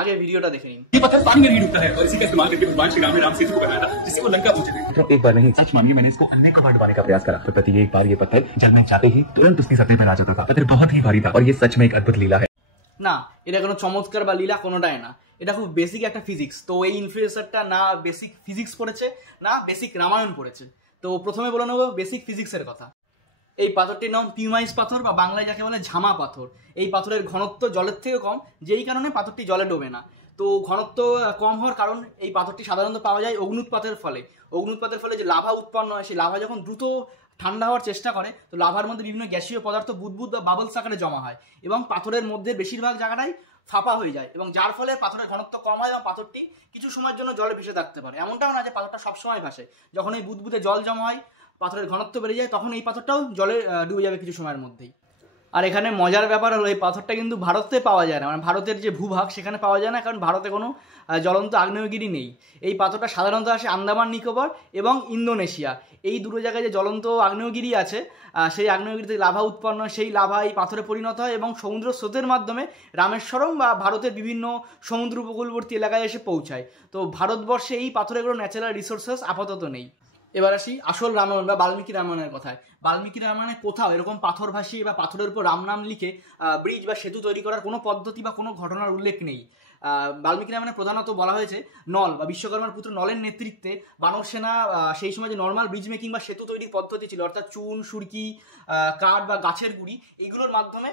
আগে ভিডিওটা দেখে নিন। ये पत्थर पानी में नहीं डूबता है और इसी का इस्तेमाल करके भगवान श्री राम ने राम सेतु को बनाया था, जिससे वो लंका पहुंचे थे। तो एक बार नहीं, सच मानिए मैंने इसको अनेक बार डुबाने का प्रयास करा, तो पति एक बार ये पत्थर जल में जाते ही तुरंत उसकी सतह पर आ जाता था। पत्थर बहुत ही भारी था और ये सच में एक अद्भुत लीला है। না, এটা কোনো চমৎকার বা লীলা কোনোটাই না, এটা খুব বেসিক একটা ফিজিক্স। তো এই ইনফ্লুয়েন্সারটা না বেসিক ফিজিক্স পড়েছে না বেসিক রামায়ণ পড়েছে। তো প্রথমে বলে নেবো বেসিক ফিজিক্সের কথা। এই পাথরটির নাম পিউমাইস পাথর বা বাংলায় যাকে বলে ঝামা পাথর। এই পাথরের ঘনত্ব জলের থেকে কম, যেই কারণে পাথরটি জলে ডোবে না। তো ঘনত্ব কম হওয়ার কারণ এই পাথরটি সাধারণত পাওয়া যায় অগ্নুৎপাতের ফলে। অগ্নুৎপাতের ফলে যে লাভা উৎপন্ন হয়, সেই লাভা যখন দ্রুত ঠান্ডা হওয়ার চেষ্টা করে, তো লাভার মধ্যে বিভিন্ন গ্যাসীয় পদার্থ বুদবুদ বা বাবলস আকারে জমা হয় এবং পাথরের মধ্যে বেশিরভাগ জায়গাটাই ফাঁপা হয়ে যায়, এবং যার ফলে পাথরের ঘনত্ব কম হয় এবং পাথরটি কিছু সময়ের জন্য জলে ভেসে থাকতে পারে। এমনটাও না যে পাথরটা সবসময় ভাসে। যখন এই বুদবুদে জল জমা হয়, পাথরের ঘনত্ব বেড়ে যায়, তখন এই পাথরটাও জলে ডুবে যাবে কিছু সময়ের মধ্যেই। আর এখানে মজার ব্যাপার হলো এই পাথরটা কিন্তু ভারতে পাওয়া যায় না, মানে ভারতের যে ভূভাগ সেখানে পাওয়া যায় না, কারণ ভারতে কোনো জ্বলন্ত আগ্নেয়গিরি নেই। এই পাথরটা সাধারণত আসে আন্দামান নিকোবর এবং ইন্দোনেশিয়া, এই দুটো জায়গায় যে জ্বলন্ত আগ্নেয়গিরি আছে, সেই আগ্নেয়গিরিতে লাভা উৎপন্ন হয়, সেই লাভা এই পাথরে পরিণত হয় এবং সমুদ্র স্রোতের মাধ্যমে রামেশ্বরম বা ভারতের বিভিন্ন সমুদ্র উপকূলবর্তী এলাকায় এসে পৌঁছায়। তো ভারতবর্ষে এই পাথরের কোনো ন্যাচারাল রিসোর্সেস আপাতত নেই। এবার আসি আসল রামায়ণ বা বাল্মীকি রামায়ণের কথায়। বাল্মীকি রামায়ণে কোথাও এরকম পাথর ভাসিয়ে বা পাথরের উপর রাম নাম লিখে ব্রিজ বা সেতু তৈরি করার কোনো পদ্ধতি বা কোনো ঘটনার উল্লেখ নেই। বাল্মীকি রামায়ণে প্রধানত বলা হয়েছে নল বা বিশ্বকর্মার পুত্র নলের নেতৃত্বে বানর সেনা সেই সময় যে নর্মাল ব্রিজ মেকিং বা সেতু তৈরির পদ্ধতি ছিল, অর্থাৎ চুন, সুরকি, কাঠ বা গাছের গুঁড়ি, এইগুলোর মাধ্যমে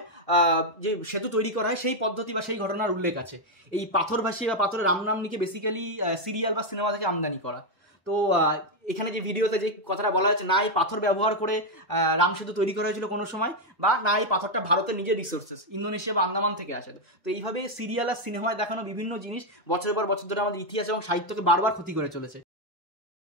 যে সেতু তৈরি করা হয় সেই পদ্ধতি বা সেই ঘটনার উল্লেখ আছে। এই পাথর ভাসিয়ে বা পাথরের রাম নাম লিখে বেসিক্যালি সিরিয়াল বা সিনেমা থেকে আমদানি করা। তো এখানে যে ভিডিওতে যে কথাটা বলা হচ্ছে, না এই পাথর ব্যবহার করে রাম সেতু তৈরি করা হয়েছিল কোনো সময়, বা না এই পাথরটা ভারতের নিজের রিসোর্সেস ইন্দোনেশিয়া বা আন্দামান থেকে আসে। তো এইভাবে সিরিয়াল আর সিনেমায় দেখানো বিভিন্ন জিনিস বছরের পর বছর ধরে আমাদের ইতিহাস এবং সাহিত্যকে বারবার ক্ষতি করে চলেছে।